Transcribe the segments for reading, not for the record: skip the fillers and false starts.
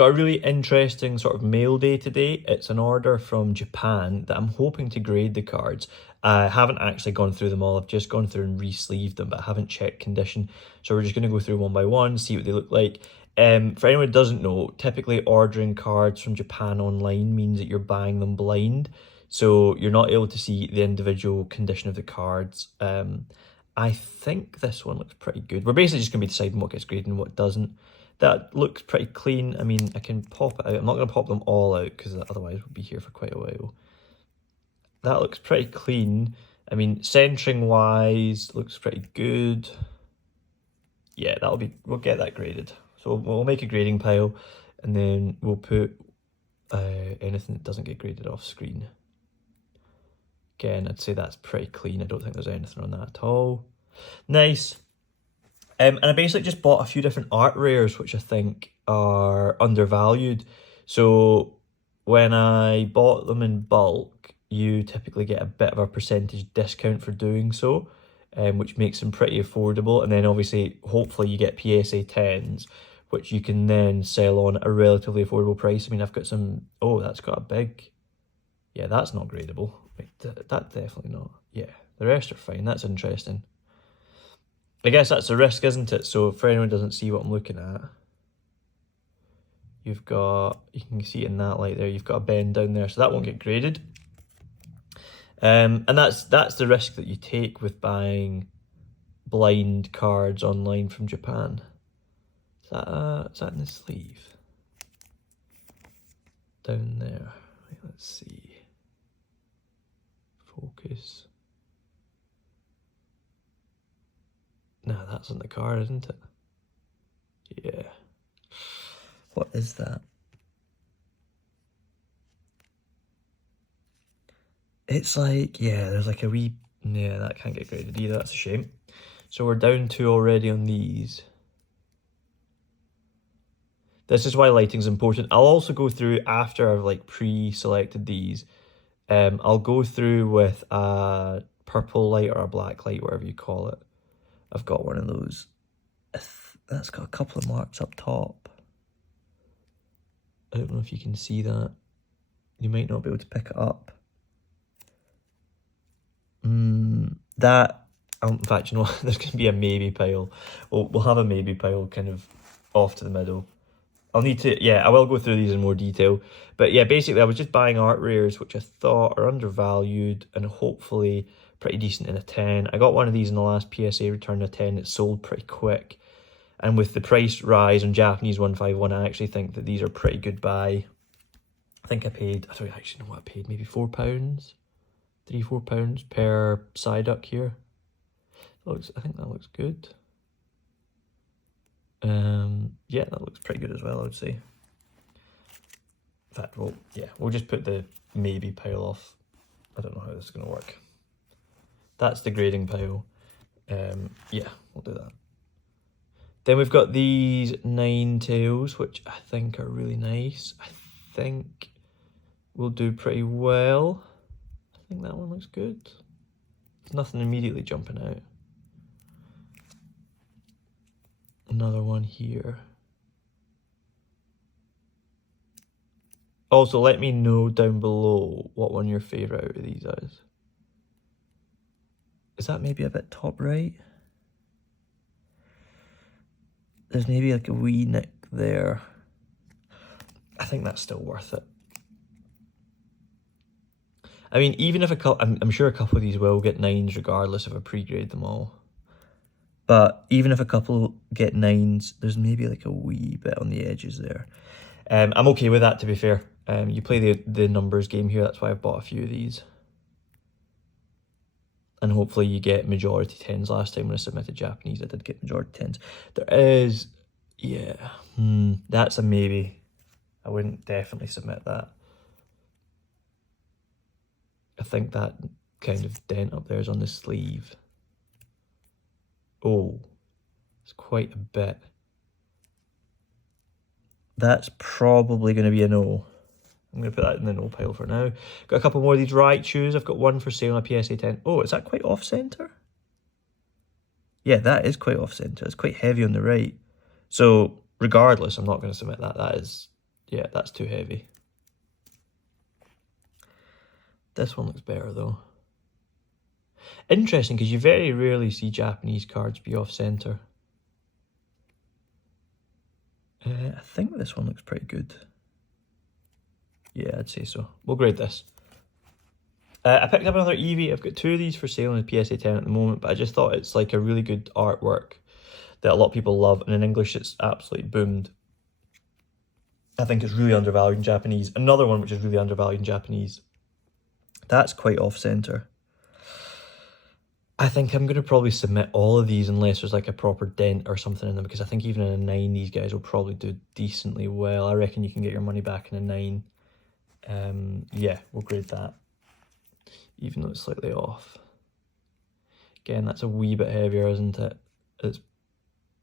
Got a really interesting sort of mail day today. It's an order from Japan that I'm hoping to grade the cards. I haven't actually gone through them all. I've just gone through and re-sleeved them, but I haven't checked condition. So we're just going to go through one by one, see what they look like. For anyone who doesn't know, typically ordering cards from Japan online means that you're buying them blind. So you're not able to see the individual condition of the cards. I think this one looks pretty good. We're basically just going to be deciding what gets graded and what doesn't. That looks pretty clean. I mean, I can pop it out. I'm not going to pop them all out because otherwise we'll be here for quite a while. That looks pretty clean. I mean, centering wise, looks pretty good. Yeah, we'll get that graded. So we'll make a grading pile and then we'll put anything that doesn't get graded off screen. Again, I'd say that's pretty clean. I don't think there's anything on that at all. Nice. And I basically just bought a few different art rares, which I think are undervalued. So when I bought them in bulk, you typically get a bit of a percentage discount for doing so, which makes them pretty affordable. And then obviously, hopefully you get PSA 10s, which you can then sell on at a relatively affordable price. I mean, I've got some, oh, that's got a big, yeah, that's not gradable. Wait, that definitely not. Yeah, the rest are fine. That's interesting. I guess that's a risk, isn't it? So for anyone who doesn't see what I'm looking at, you can see it in that light there, you've got a bend down there, so that won't get graded. And that's the risk that you take with buying blind cards online from Japan. Is that in the sleeve? Down there. Wait, let's see. Focus. No, that's on the card, isn't it? Yeah. What is that? It's like, yeah, there's like a wee... Yeah, that can't get graded either. That's a shame. So we're down 2 already on these. This is why lighting's important. I'll also go through, after I've like pre-selected these, I'll go through with a purple light or a black light, whatever you call it. I've got one of those. That's got a couple of marks up top. I don't know if you can see that. You might not be able to pick it up. In fact, you know what? There's going to be a maybe pile. We'll have a maybe pile kind of off to the middle. I'll need to, yeah, I will go through these in more detail. But yeah, basically I was just buying art rares, which I thought are undervalued and hopefully pretty decent in a 10. I got one of these in the last PSA return, a 10. It sold pretty quick. And with the price rise on Japanese 151, I actually think that these are pretty good buy. I think I don't actually know what I paid, maybe £4? £3-4 per Psyduck here. I think that looks good. Yeah, that looks pretty good as well, I would say. In fact, we'll just put the maybe pile off. I don't know how this is going to work. That's the grading pile. Yeah, we'll do that. Then we've got these 9-tails, which I think are really nice. I think we'll do pretty well. I think that one looks good. There's nothing immediately jumping out. Another one here. Also, let me know down below what one your favourite out of these is. Is that maybe a bit top right? There's maybe like a wee nick there. I think that's still worth it. I mean, even if I'm sure a couple of these will get 9s regardless if I pre-grade them all. But even if a couple get 9s, there's maybe like a wee bit on the edges there. I'm okay with that, to be fair. You play the numbers game here, that's why I've bought a few of these. And hopefully you get majority 10s. Last time when I submitted Japanese, I did get majority 10s. There is, yeah, that's a maybe. I wouldn't definitely submit that. I think that kind of dent up there is on the sleeve. Oh, it's quite a bit. That's probably going to be a no. I'm going to put that in the no pile for now. Got a couple more of these Raichus. I've got one for sale on a PSA 10. Oh, is that quite off-centre? Yeah, that is quite off-centre. It's quite heavy on the right. So, regardless, I'm not going to submit that. That is Yeah, that's too heavy. This one looks better though. Interesting, because you very rarely see Japanese cards be off-center. I think this one looks pretty good. Yeah, I'd say so. We'll grade this. I picked up another Eevee. I've got 2 of these for sale in the PSA 10 at the moment, but I just thought it's like a really good artwork that a lot of people love, and in English it's absolutely boomed. I think it's really undervalued in Japanese. Another one which is really undervalued in Japanese. That's quite off-center. I think I'm going to probably submit all of these unless there's like a proper dent or something in them, because I think even in a 9 these guys will probably do decently well. I reckon you can get your money back in a 9. Yeah, we'll grade that, even though it's slightly off. Again, that's a wee bit heavier, isn't it? It's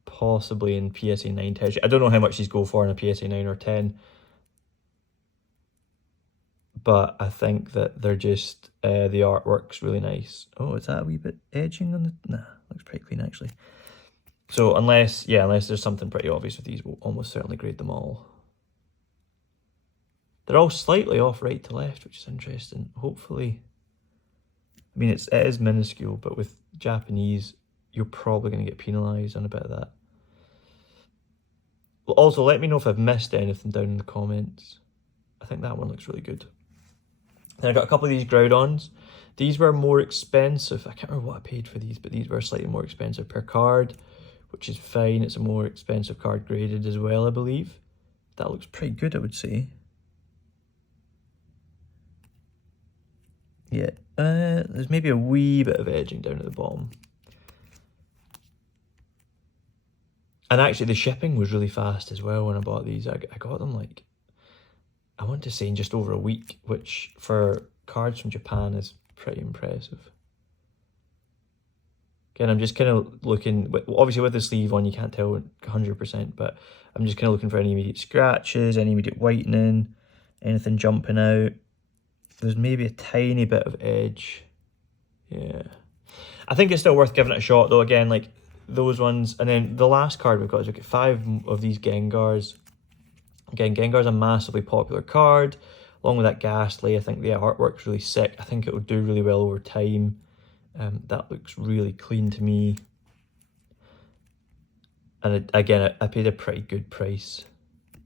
possibly in PSA 9 territory. I don't know how much these go for in a PSA 9 or 10, but I think that they're just, the artwork's really nice. Oh, is that a wee bit edging on the... Nah, looks pretty clean actually. So unless there's something pretty obvious with these, we'll almost certainly grade them all. They're all slightly off right to left, which is interesting. Hopefully, I mean, it is minuscule, but with Japanese, you're probably going to get penalised on a bit of that. Well, also, let me know if I've missed anything down in the comments. I think that one looks really good. Then I got a couple of these Groudons. These were more expensive. I can't remember what I paid for these, but these were slightly more expensive per card, which is fine. It's a more expensive card graded as well, I believe. That looks pretty good, I would say. Yeah, there's maybe a wee bit of edging down at the bottom. And actually the shipping was really fast as well when I bought these. I got them like, I want to say in just over a week, which for cards from Japan is pretty impressive. Again, I'm just kind of looking, obviously with the sleeve on you can't tell 100%, but I'm just kind of looking for any immediate scratches, any immediate whitening, anything jumping out. There's maybe a tiny bit of edge. Yeah. I think it's still worth giving it a shot though. Again, like those ones. And then the last card we've got is we've got 5 of these Gengars. Again, Gengar's a massively popular card. Along with that Ghastly, I think the artwork's really sick. I think it will do really well over time. That looks really clean to me. And again, I paid a pretty good price.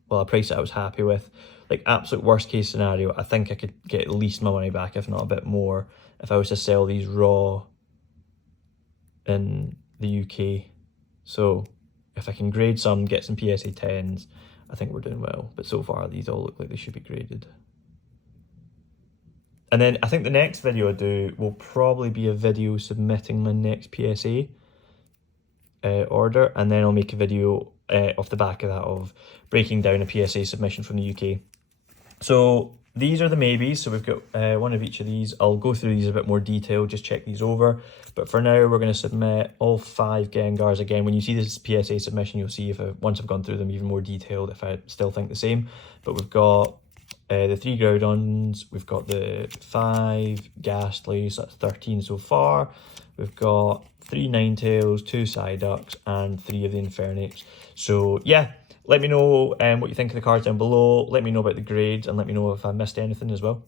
Well, a price that I was happy with. Like, absolute worst case scenario, I think I could get at least my money back, if not a bit more, if I was to sell these raw in the UK. So, if I can grade some, get some PSA 10s, I think we're doing well. But so far, these all look like they should be graded. And then I think the next video I do will probably be a video submitting my next PSA order, and then I'll make a video off the back of that of breaking down a PSA submission from the UK. So these are the maybes, so we've got one of each of these. I'll go through these in a bit more detail, just check these over. But for now, we're going to submit all 5 Gengars. Again, when you see this PSA submission, you'll see if once I've gone through them even more detailed, if I still think the same. But we've got the 3 Groudons, we've got the 5 Ghastlies, so that's 13 so far. We've got 3 Ninetales, 2 Psyducks, and 3 of the Infernates. So yeah, let me know what you think of the cards down below. Let me know about the grades, and let me know if I missed anything as well.